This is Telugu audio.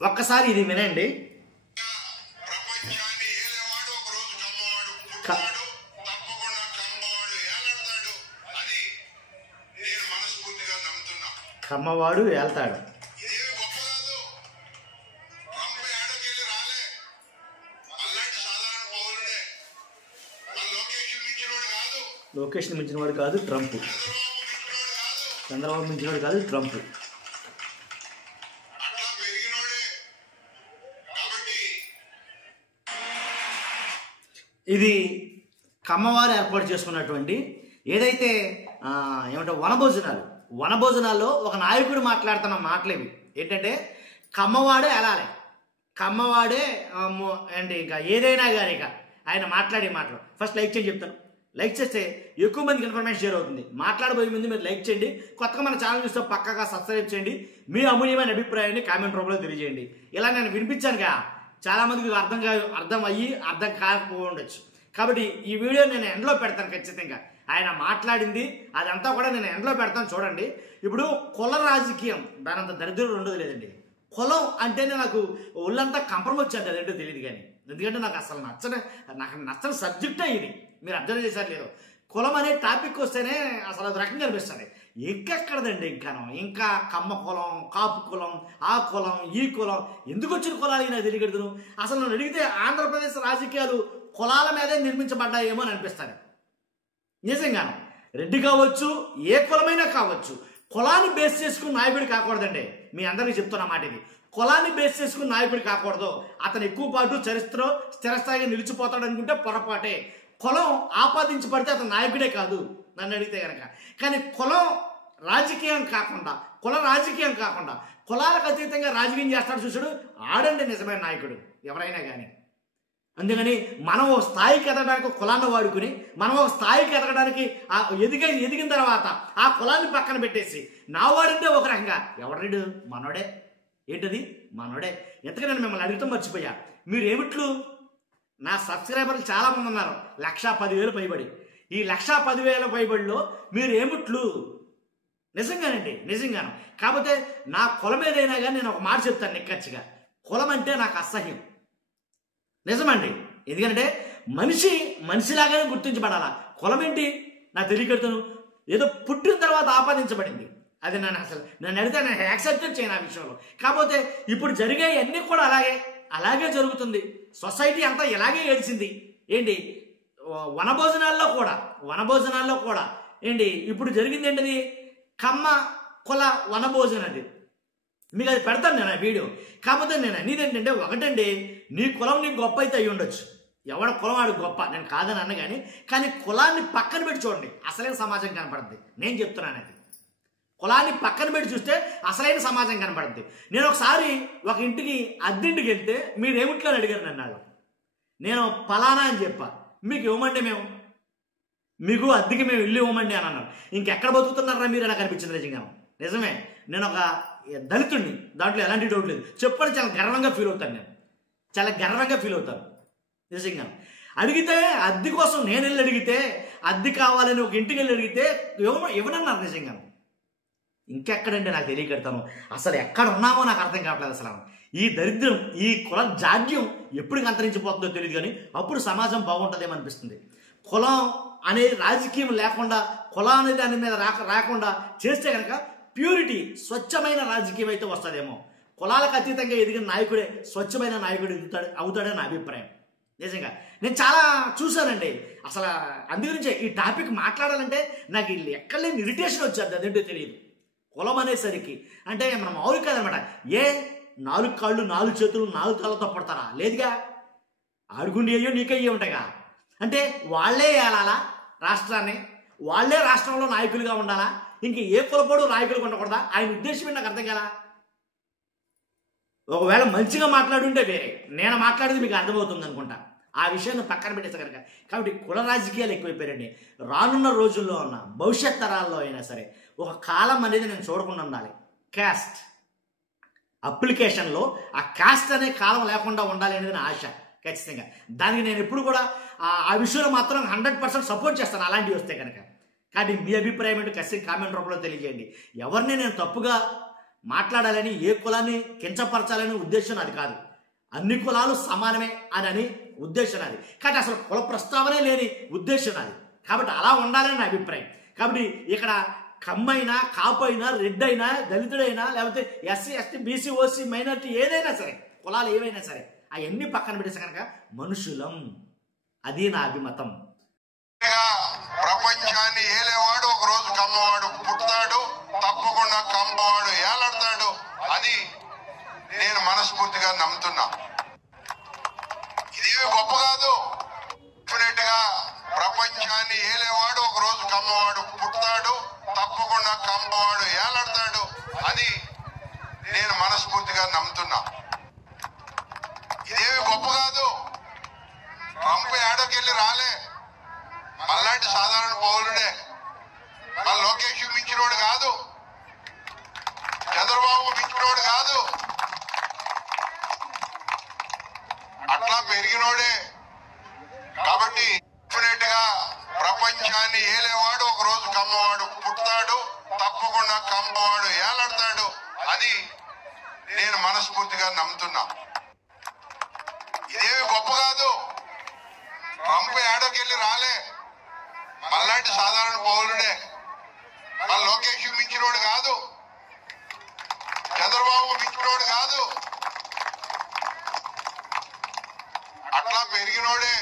ఒక్కసారి ఇది వినండి. కమ్మవాడు ఏళ్తాడు. లోకేష్ని మించిన వాడు కాదు ట్రంప్, చంద్రబాబు మించిన వాడు కాదు ట్రంప్. ఇది కమ్మవారు ఏర్పాటు చేసుకున్నటువంటి ఏదైతే ఏమంటారు వనభోజనాల్లో ఒక నాయకుడు మాట్లాడుతున్న మాటలేవి ఏంటంటే కమ్మవాడే వెళ్ళాలి, కమ్మవాడే అంటే ఇంకా ఏదైనా కానీ ఇక ఆయన మాట్లాడే మాటలు. ఫస్ట్ లైక్ చేయండి చెప్తాను, లైక్ చేస్తే ఎక్కువ మందికి ఇన్ఫర్మేషన్ షేర్ అవుతుంది. మాట్లాడబోయే ముందు మీరు లైక్ చేయండి, కొత్తగా మన ఛానల్ చూస్తే పక్కగా సబ్స్క్రైబ్ చేయండి, మీ అమూల్యమైన అభిప్రాయాన్ని కామెంట్ రూపంలో తెలియజేయండి. ఇలా నేను వినిపించానుగా చాలామందికి అర్థం కాకపోవచ్చు. కాబట్టి ఈ వీడియో నేను ఎండ్లో పెడతాను ఖచ్చితంగా. ఆయన మాట్లాడింది అదంతా కూడా నేను ఎండ్లో పెడతాను చూడండి. ఇప్పుడు కుల రాజకీయం దానంత దరిద్రం ఉండదు లేదండి. కులం అంటేనే నాకు ఒళ్ళంతా కంపరం వచ్చేది, అదేంటో తెలియదు కానీ. ఎందుకంటే నాకు అసలు నచ్చని సబ్జెక్టే ఇది. మీరు అర్థం చేశారు లేదు, కులం అనే టాపిక్ వస్తేనే అసలు అది రకంగా అనిపిస్తుంది. ఇంకెక్కడదండి ఇంకా కమ్మ కులం, కాపు కులం, ఆ కులం, ఈ కులం, ఎందుకు వచ్చిన కులాలు నాకు తెలియదు. అసలు నన్ను అడిగితే ఆంధ్రప్రదేశ్ రాజకీయాలు కులాల మీదే నిర్మించబడ్డాయేమో అని అనిపిస్తాను. నిజంగాను రెడ్డి కావచ్చు, ఏ కులమైనా కావచ్చు, కులాన్ని బేస్ చేసుకుని నాయకుడు కాకూడదండి. మీ అందరికీ చెప్తున్న మాట ఇది. కులాన్ని బేస్ చేసుకుని నాయకుడు కాకూడదు. అతను ఎక్కువ పాటు చరిత్రలో స్థిరస్థాయిగా నిలిచిపోతాడు అనుకుంటే పొరపాటే. కులం ఆపాదించబడితే అతను నాయకుడే కాదు నన్ను అడిగితే కనుక. కానీ కుల రాజకీయం కాకుండా కులాలకు అతీతంగా రాజకీయం చేస్తాడు చూసాడు, ఆడండి నిజమైన నాయకుడు ఎవరైనా కానీ. అందుకని మనం ఒక స్థాయికి ఎదగడానికి కులాన్ని వాడుకుని మనం ఒక స్థాయికి ఎదగడానికి ఎదిగిన తర్వాత ఆ కులాన్ని పక్కన పెట్టేసి నా వాడంటే ఒక రకంగా ఎవడు మనోడే ఏంటది మనోడే. ఎంతగా నేను మిమ్మల్ని అడుగుతూ మర్చిపోయా, మీరు ఏమిట్లు నా సబ్స్క్రైబర్లు చాలామంది ఉన్నారు, 1,10,000 పైబడి. ఈ 1,10,000 పైబడిలో మీరు ఏమిట్లు నిజంగాను. కాకపోతే నా కులం ఏదైనా కానీ నేను ఒక మాట చెప్తాను నిక్కచ్చిగా, కులం అంటే నాకు అసహ్యం నిజమండి. ఎందుకంటే మనిషిలాగానే గుర్తించబడాలా. కులం ఏంటి నాకు తెలియకడుతాను, ఏదో పుట్టిన తర్వాత ఆపాదించబడింది. అది నన్ను అడిగితే నేను యాక్సెప్ట్ చేయను ఆ విషయంలో. కాకపోతే ఇప్పుడు జరిగే అన్నీ కూడా అలాగే జరుగుతుంది. సొసైటీ అంతా ఇలాగే ఏడ్చింది ఏంటి. వనభోజనాల్లో కూడా ఏంటి ఇప్పుడు జరిగింది ఏంటిది, కమ్మ కుల వనభోజనం. అది మీకు అది పెడతాను నేను ఆ వీడియో. కాకపోతే నేను అనేది ఏంటంటే ఒకటండి, నీ కులం నీకు గొప్ప అయితే అయ్యి ఉండొచ్చు, ఎవడ కులం వాడు గొప్ప నేను కాదని అన్న కానీ కులాన్ని పక్కన పెట్టి చూడండి అసలైన సమాజం కనపడుద్ది. నేను చెప్తున్నాను అది. కులాన్ని పక్కన పెట్టి చూస్తే అసలైన సమాజం కనపడుద్ది. నేను ఒకసారి ఒక ఇంటికి అద్దెంటికి వెళ్తే మీరు ఏమిట్లో అడిగారు నన్ను. నేను పలానా అని చెప్పా, మీకు ఇవ్వమండి మీకు అద్దెకి మేము ఇల్లు ఇవ్వమండి అని అన్నారు. ఇంకెక్కడ బతుకుతున్నారా మీరు నాకు అనిపించింది నిజమే. నేను ఒక దళితుడిని, దాంట్లో ఎలాంటి డౌట్ లేదు. చెప్పండి, చాలా గర్వంగా ఫీల్ అవుతాను నిజంగా. అడిగితే అద్దె కోసం నేను వెళ్ళి అడిగితే, అద్దె కావాలని ఒక ఇంటికి వెళ్ళి అడిగితే ఇవ్వనన్నారు నిజంగా. ఇంకెక్కడండి నాకు తెలియకడతాను, అసలు ఎక్కడ ఉన్నామో నాకు అర్థం కావట్లేదు. అసలు ఈ దరిద్రం, ఈ కుల జాడ్యం ఎప్పుడు అంతరించిపోతుందో తెలియదు, కానీ అప్పుడు సమాజం బాగుంటుందేమో అనిపిస్తుంది. కులం అనేది రాజకీయం లేకుండా, కులం అనేది దాని మీద రాకుండా చేస్తే కనుక ప్యూరిటీ, స్వచ్ఛమైన రాజకీయం అయితే వస్తుందేమో. కులాలకు అతీతంగా ఎదిగిన నాయకుడే స్వచ్ఛమైన నాయకుడు అవుతాడని నా అభిప్రాయం. నిజంగా నేను చాలా చూశానండి. అసలు అందుగురించే ఈ టాపిక్ మాట్లాడాలంటే నాకు ఎక్కడ లేని ఇరిటేషన్ వచ్చేది, అదేంటో తెలియదు. కులం అనేసరికి అంటే మనం మామూలు కాదనమాట. 4 కాళ్ళు 4 చేతులు 4 తలతో పడతారా? లేదుగా. ఆడుగుండి అయ్యో నీకయ్యే ఉంటాయిగా. అంటే వాళ్ళే ఏలాలా రాష్ట్రాన్ని, వాళ్ళే రాష్ట్రంలో నాయకులుగా ఉండాలా, ఇంక ఏ కులపడు నాయకులుగా ఉండకూడదా? ఆయన ఉద్దేశం నాకు అర్థం కదా. ఒకవేళ మంచిగా మాట్లాడుంటే వేరే, నేను మాట్లాడేది మీకు అర్థమవుతుంది అనుకుంటా. ఆ విషయాన్ని పక్కన పెట్టేస్తా కనుక. కాబట్టి కుల రాజకీయాలు ఎక్కువైపోయారండి. రానున్న రోజుల్లో ఉన్న భవిష్యత్ తరాల్లో అయినా సరే ఒక కాలం అనేది నేను చూడకుండా ఉండాలి. క్యాస్ట్ అప్లికేషన్లో ఆ క్యాస్ట్ అనే కాలం లేకుండా ఉండాలి అనేది నా ఆశ ఖచ్చితంగా. దానికి నేను ఎప్పుడు కూడా ఆ విషయంలో మాత్రం 100% సపోర్ట్ చేస్తాను అలాంటివి వస్తే కనుక. కాబట్టి మీ అభిప్రాయం ఏంటో ఖచ్చితంగా కామెంట్ రూపంలో తెలియజేయండి. ఎవరిని నేను తప్పుగా మాట్లాడాలని, ఏ కులాన్ని కించపరచాలని ఉద్దేశం అది కాదు. అన్ని కులాలు సమానమే అని ఉద్దేశం అది. కానీ అసలు కుల ప్రస్తావనే లేని ఉద్దేశం అది. కాబట్టి అలా ఉండాలని నా అభిప్రాయం. కాబట్టి ఇక్కడ కమ్మైనా, కాపైనా, రెడ్డైనా, దళితుడైనా, లేకపోతే SC, ST, BC, OC, minority ఏదైనా సరే, కులాలు ఏవైనా సరే అవన్నీ పక్కన పెట్టేసి కనుక మనుషులం, అది నా అభిమతం. ప్రపంచాన్ని ఏలేవాడు ఒక రోజు కమ్మవాడు పుడతాడు, తప్పకుండా కమ్మవాడు ఏలాడతాడు. అది నేను మనస్ఫూర్తిగా నమ్ముతున్నా. ఇదేమి గొప్ప కాదు. డెఫినెట్ గా ప్రపంచాన్ని ఏలేవాడు ఒక రోజు కమ్మవాడు పుడతాడు, తప్పకుండా కమ్మవాడు ఏలాడతాడు. అది నేను మనస్ఫూర్తిగా నమ్ముతున్నా. ఇదేమి గొప్ప కాదు. ట్రంప్ ఏడకెళ్ళి రాలే, మళ్ళాంటి సాధారణ పౌరుడే. మన లోకేష్ మించినోడు కాదు, చంద్రబాబు మించినోడు కాదు, అట్లా పెరిగినోడే. కాబట్టి డెఫినెట్ గా ప్రపంచాన్ని ఏలేవాడు ఒక రోజు కమ్మవాడు పుడతాడు, తప్పకుండా కమ్మవాడు ఏలాడతాడు. అది నేను మనస్ఫూర్తిగా నమ్ముతున్నా. ఇదేమి గొప్ప కాదు. ట్రంప్ ఏడకెళ్ళి రాలే, మళ్ళాంటి సాధారణ పౌరుడే. మన లోకేష్ మించినోడు కాదు, చంద్రబాబు మించినోడు కాదు, అట్లా పెరిగినోడే.